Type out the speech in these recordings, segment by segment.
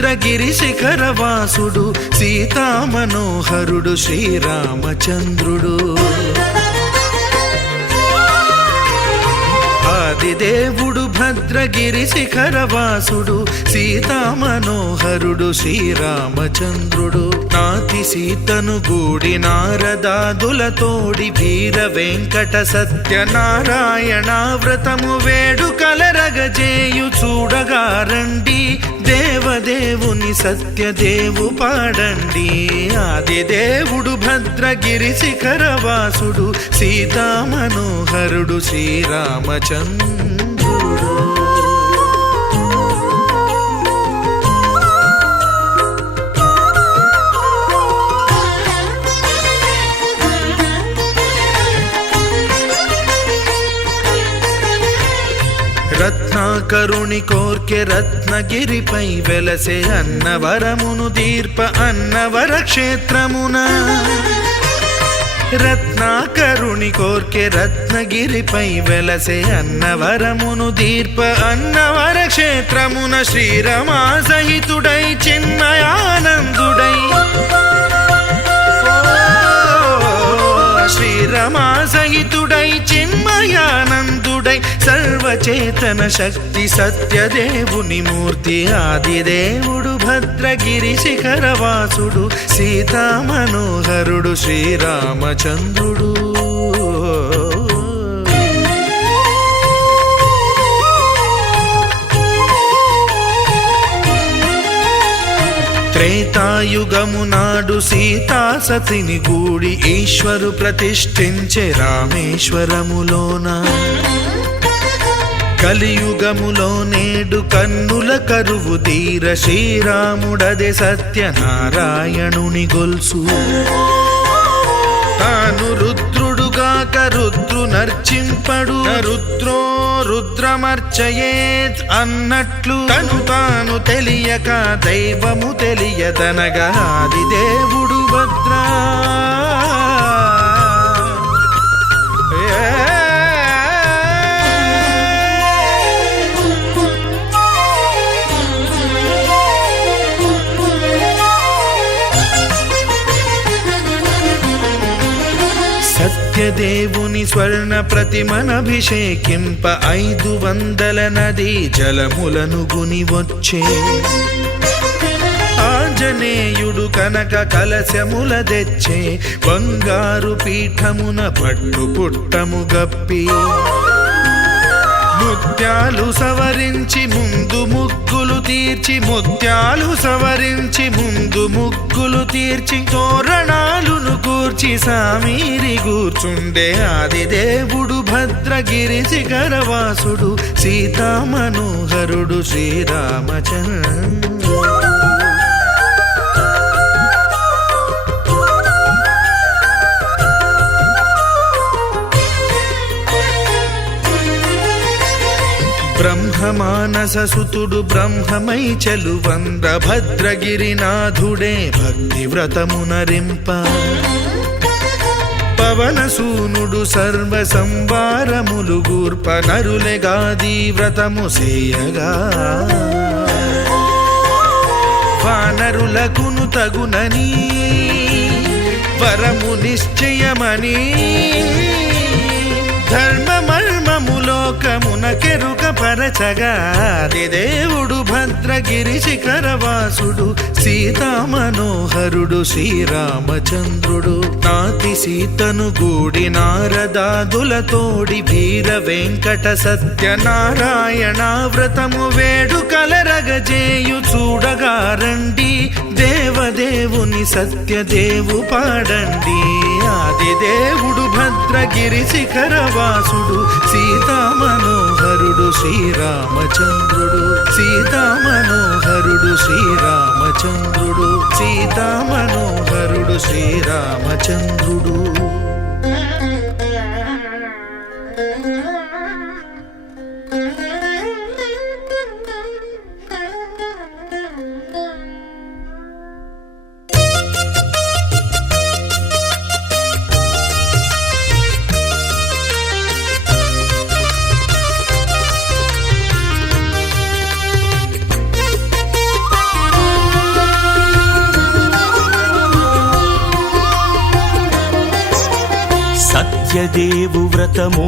భద్రగిరి శిఖరవాసుడు సీతామనోహరుడు శ్రీరామచంద్రుడు. ఆదిదేవుడు భద్రగిరి శిఖరవాసుడు సీతామనోహరుడు శ్రీరామచంద్రుడు. నాతి సీతను గూడి నారదాదులతోడి వీర వెంకట సత్యనారాయణ వ్రతము వేడుకలరగజేయు చూడగా రండి, దేవదేవుని సత్యదేవు పాడండి. ఆదిదేవుడు భద్రగిరి శిఖరవాసుడు సీతామనోహరుడు శ్రీరామచంద్రుడు. రత్నాకరుని కోర్కె రత్నగిరిపై వెలసే అన్నవరమును దీర్ప అన్నవర క్షేత్రమున. రత్నాకరుని కోర్కె రత్నగిరిపై వెలసే అన్నవరమును దీర్ప అన్నవర క్షేత్రమున. శ్రీరమా సహితుడై చిన్మయానందుడై శ్రీరమా సహితుడై చిన్మయానందుడై సర్వచేతన శక్తి సత్యదేవుని మూర్తి. ఆదిదేవుడు భద్రగిరి శిఖరవాసుడు సీతామనోహరుడు శ్రీరామచంద్రుడు. త్రేతాయుగము నాడు సీతా సతిని గూడి ఈశ్వరు ప్రతిష్ఠించే రామేశ్వరములోన. కలియుగములో నేడు కన్నుల కరువు తీర శ్రీరాముడదే సత్యనారాయణుని గొల్సు. తాను రుద్రుడుగాక రుద్రు నర్చింపడు, రుద్రో రుద్రమర్చయేత్ అన్నట్లు తను తాను తెలియక దైవము తెలియదనగా ఆదిదేవుడు భద్రా. సత్యదేవుని స్వర్ణ ప్రతిమనభిషేకింప 500 నదీ జలములను గుని వచ్చే. ఆంజనేయుడు కనక కలశముల తెచ్చే, బంగారు పీఠమున పట్టు పుట్టము గప్పి. ముత్యాలు సవరించి ముందు ముగ్గులు తీర్చి, ముత్యాలు సవరించి ముందు ముగ్గులు తీర్చి, తోరణాలును కూర్చి సామీరి కూర్చుండే. ఆదిదేవుడు భద్రగిరి శిఖరవాసుడు సీతామనోహరుడు శ్రీరామచంద్రుడు. బ్రహ్మమానస సుతుడు బ్రహ్మమై చెలువంద్ర భద్రగిరినాథుడే భక్తి వ్రతమునరింప. పవనసూనుడు సర్వ సంవారములు గూర్ప, నరులెగాది వ్రతము సేయగా. వానరులకును తగునని వరము నిశ్చయమని, ధర్మమర్మములోకమునకెరుక పరచగా ఆదిదేవుడు భద్రగిరి శిఖరవాసుడు సీతామనోహరుడు శ్రీరామచంద్రుడు. నాతి సీతను గూడి నారదాదులతోడి వీర వెంకట సత్యనారాయణ వ్రతము వేడుకలరగజేయు చూడగా రండి, దేవదేవుని సత్యదేవు పాడండి. ఆదిదేవుడు భద్రగిరి శిఖరవాసుడు సీతామనోహరుడు శ్రీరామచంద్రుడు. సీతామనోహరుడు శ్రీరామచంద్రుడు. సీతామనోహరుడు శ్రీరామచంద్రుడు. సత్యదేవు వ్రతము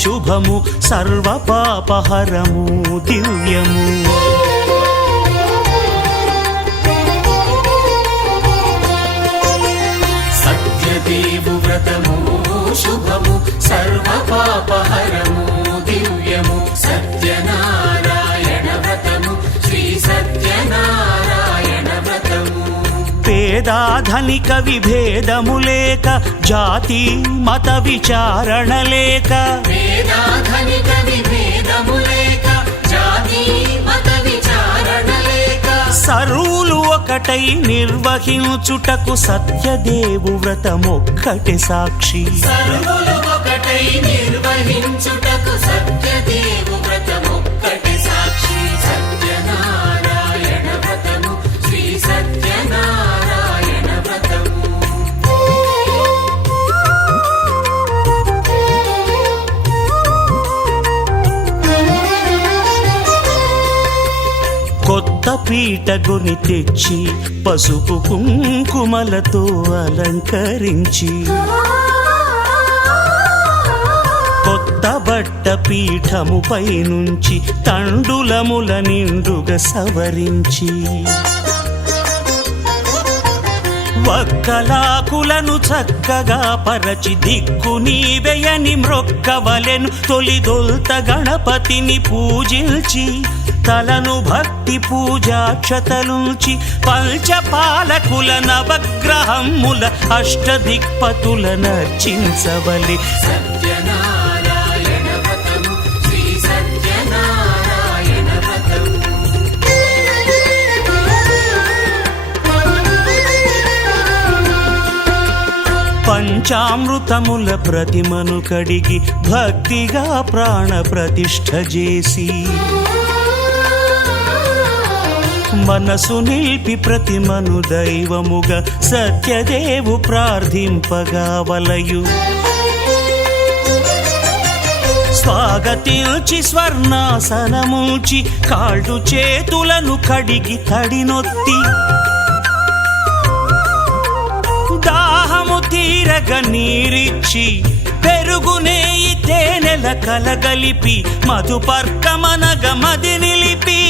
శుభము సర్వ పాపహరము దివ్యము. సత్యదేవు వ్రతము శుభము సర్వ పాపహరము దివ్యము. సత్యనారాయణ వ్రతము శ్రీ సత్యనారాయణ వ్రతము. పేదాధనిక విభేదము లేక జాతి మత విచారణ లేక వేదాధనిక విభేదము లేక జాతి మత విచారణ లేక సర్వులు ఒకటై నిర్వహించుటకు సత్యదేవు వ్రతమొక్కటి సాక్షి. సర్వులు ఒకటై నిర్వహించుటకు సత్యదేవు వ్రతమొక్కటి సాక్షి. సత్యనారాయణ వ్రతము శ్రీ సత్యనారాయణ వ్రతము. కొత్త పీటగుని తెచ్చి పసుపు కుంకుమలతో అలంకరించి కొత్త బట్ట పీఠముపై నుంచి తండులముల నిండుగా సవరించి వక్కలాకులను చక్కగా పరచి దిక్కు నీవెయని మ్రొక్కవలెను. తొలిదొల్త గణపతిని పూజించి తలను భక్తి పూజాక్షతలుంచి పంచపాలకుల నవగ్రహముల అష్టదిక్పతుల నర్చించవలె. సత్యనారాయణ వ్రతము శ్రీ సత్యనారాయణ వ్రతము. పంచామృతముల ప్రతిమను కడిగి భక్తిగా ప్రాణ ప్రతిష్ఠ చేసి మనసు నిలిపి ప్రతిమను దైవముగా సత్యదేవు ప్రార్థింపగా వలయు. స్వాగతించి స్వర్ణాసనముంచి కాళ్ళు చేతులను కడిగి తడినొత్తి దాహము తీరగ నీరిచ్చి పెరుగు నెయ్యి తేనెల కలగలిపి మధుపర్కమనగ మది నిలిపి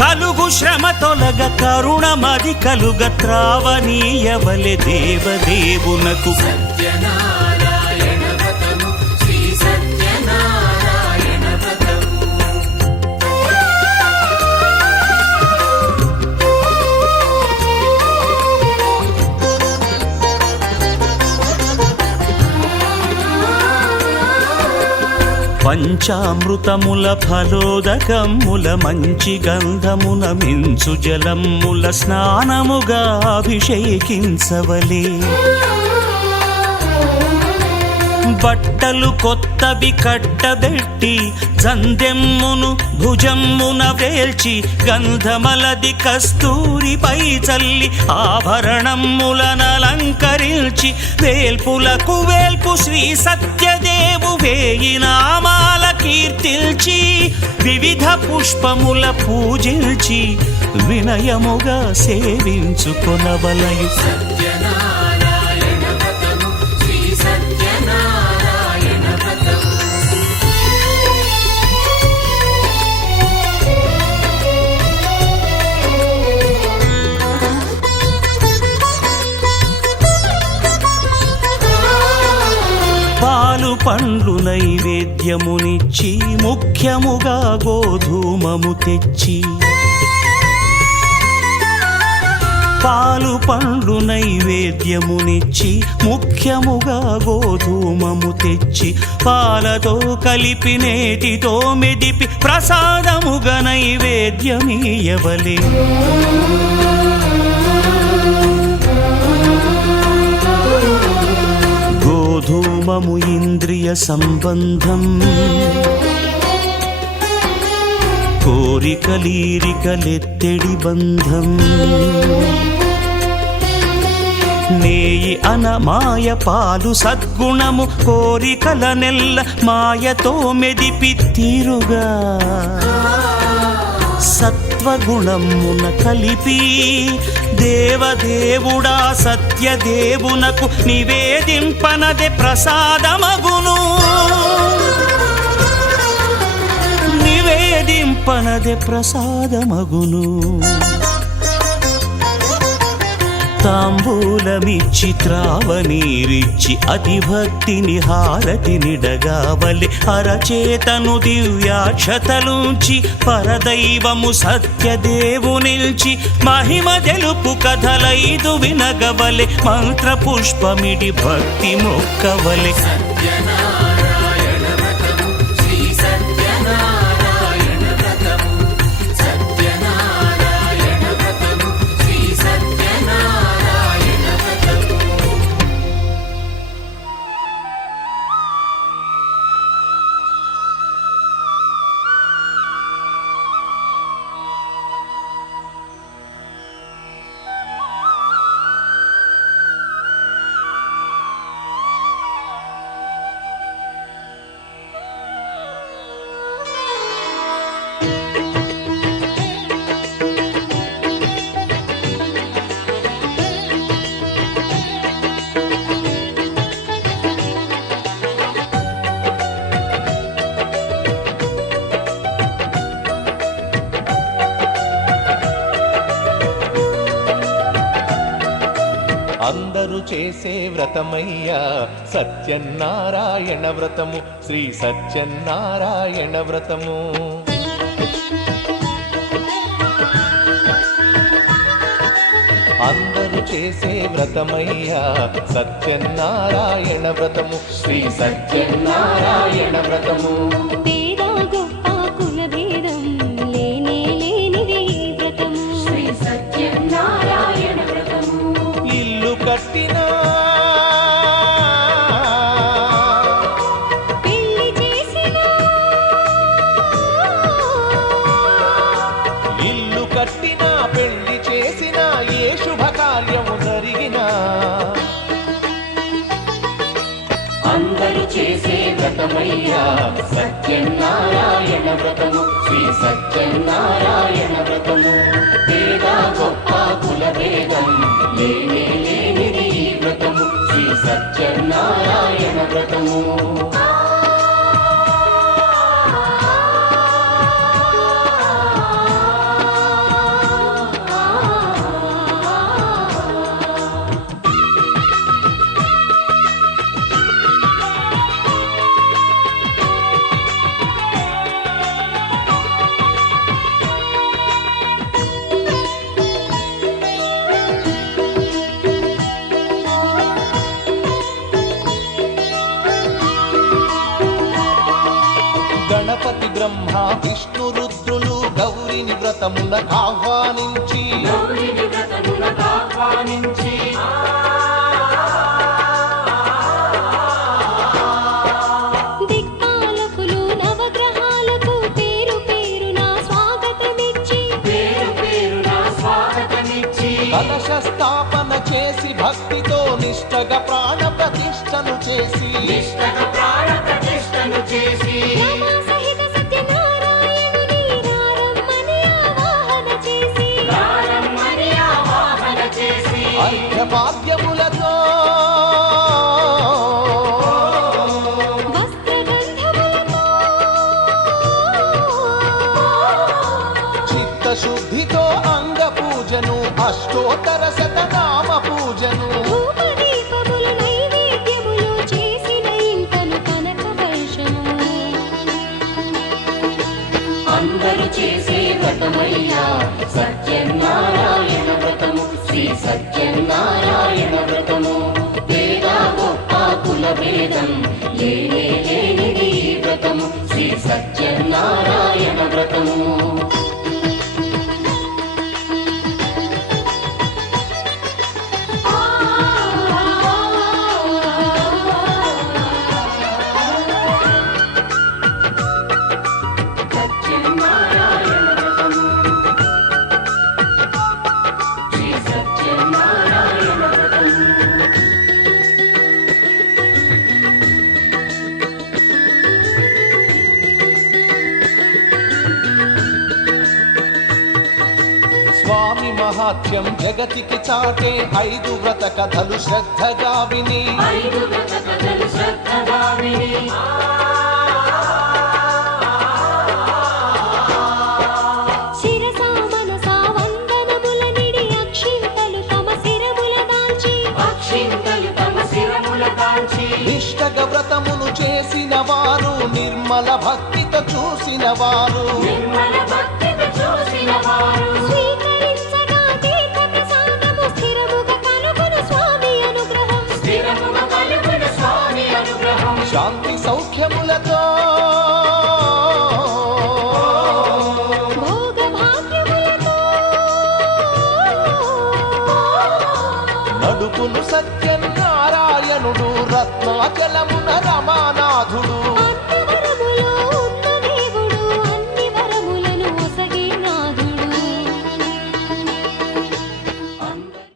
కలుగు శ్రమ తొలగ కరుణ మది కలుగ త్రావనీయవలె దేవదేవునకు. సత్యనారాయణ వ్రతము శ్రీ సత్యనారాయణ వ్రతము. పంచామృతముల ఫలోదకముల మంచి గంధమున మించు జలముల స్నానముగా అభిషేకించవలే. బట్టలు కొత్తవి కట్టబెట్టి జందెమ్మును భుజమ్మున వేల్చి గంధమలది కస్తూరిపై చల్లి ఆభరణములనలంకరించి వేల్పులకు వేల్పు శ్రీ సత్యదేవు వేయి నామాల కీర్తిల్చి వివిధ పుష్పముల పూజించి వినయముగా సేవించుకొనవలయు. సత్యనారాయణ వ్రతము శ్రీ సత్యనారాయణ వ్రతము. పాలు పండ్లు నైవేద్యమునిచ్చి ముఖ్యముగా గోధూమము తెచ్చి పాలు పండ్లు నైవేద్యమునిచ్చి ముఖ్యముగా గోధూమము తెచ్చి పాలతో కలిపి నేతితో మెదిపి ప్రసాదముగా నైవేద్యమీయవలే. గోధూమము ఇంద్రియ సంబంధం కోరికలీరికలెత్తెడి బంధం. నేయి అనమాయ పాలు సద్గుణము కోరికల నెల్ల మాయతో మెదిపి తీరుగా సత్వగుణమున కలిపి దేవదేవుడా సత్యదేవునకు నివేదింపనదే ప్రసాదమగును. నివేదింపనదే ప్రసాదమగును. తాంబూలమిచ్చి త్రావనీరిచ్చి అతిభక్తిని హారతినిడగావలి అరచేతను దివ్యాక్షతలుంచి పరదైవము సత్యదేవునిల్చి మహిమ తెలుపు కథలైదు వినగవలె మంత్రపుష్పమిడి భక్తి మొక్కవలె. సత్యనారాయణ వ్రతము శ్రీ సత్యనారాయణ వ్రతము సత్యనారాయణ వ్రతము శ్రీ సత్యనారాయణ వ్రతము. అందరూ చేసే వ్రతమయ్యా సత్యనారాయణ వ్రతము శ్రీ సత్యనారాయణ వ్రతము. అందరూ చేసే వ్రతమయ్యా సత్యనారాయణ వ్రతము శ్రీ సత్యనారాయణ వ్రతము. పేద గొప్ప కుల భేదం లేనే లేనిది ఈ వ్రతము శ్రీ సత్యనారాయణ వ్రతము. ఇల్లు కట్టినా పెళ్లి చేసిన ఇల్లు కట్టినా పెళ్లి చేసినా ఏ శుభకార్యము జరిగినా అందరూ చేసే వ్రతమయ్యా సత్యనారాయణ వ్రతము శ్రీ సత్యనారాయణ వ్రతము. పేద గొప్ప కుల భేదం లేనే లేనిది ఈ వ్రతము శ్రీ సత్యనారాయణ వ్రతము. గణపతి బ్రహ్మ విష్ణు రుద్రులు గౌరిని వ్రతమునకు ఆహ్వానించి గౌరిని వ్రతమునకు ఆహ్వానించి దిక్పాలకులు నవగ్రహాలకు పేరు పేరున స్వాగతమిచ్చి పేరు పేరున స్వాగతమిచ్చి కలశ స్థాపన చేసి భక్తితో నిష్టగా ప్రాణ ప్రతిష్టను చేసి నిష్టగా ప్రాణ ప్రతిష్టను చేసి రమా సహిత సత్యనారాయణుని రారమ్మని ఆవాహన చేసి ప్రారంభని ఆవాహన చేసి అర్ఘ్యపాద్యములతో వస్త్రగంధములతో చిత్తశుద్ధితో అంగ పూజను అష్టోత్తర శతనామ పూజను ధూపదీపములు నైవేద్యములు చేసిన ఇంతను కనక వర్షము అందరూ చేసే వ్రతమయ్యా సత్యనారాయణ వ్రతము శ్రీ సత్యనారాయణ వ్రతము. పేద గొప్ప కుల భేదం లేనే లేనిది ఈ వ్రతము శ్రీ సత్యనారాయణ వ్రతము. సత్యనారాయణ వ్రతము శ్రీ సత్యనారాయణ వ్రతము. మహాత్యం జగతికి చాటే 5 వ్రత కథలు శ్రద్ధగా విని 5 వ్రత కథలు శ్రద్ధగా విని శిరసా మనసా వందనముల నిడి అక్షింతలు తమ శిరముల దాల్చి అక్షింతలు తమ శిరముల దాల్చి నిష్టగ వ్రతమును చేసిన వారు నిర్మల భక్తితో చూసిన వారు నిర్మల భక్తితో చూసిన వారు స్వీకరించగా తీర్థ ప్రసాదము స్థిరముగా కలుగును స్వామి అనుగ్రహం స్థిరముగా కలుగును స్వామి అనుగ్రహం శాంతి సౌఖ్యములతో భోగ భాగ్యములతో నడుపును సత్యనారాయణుడు రత్నాచలమున రమానాథుడు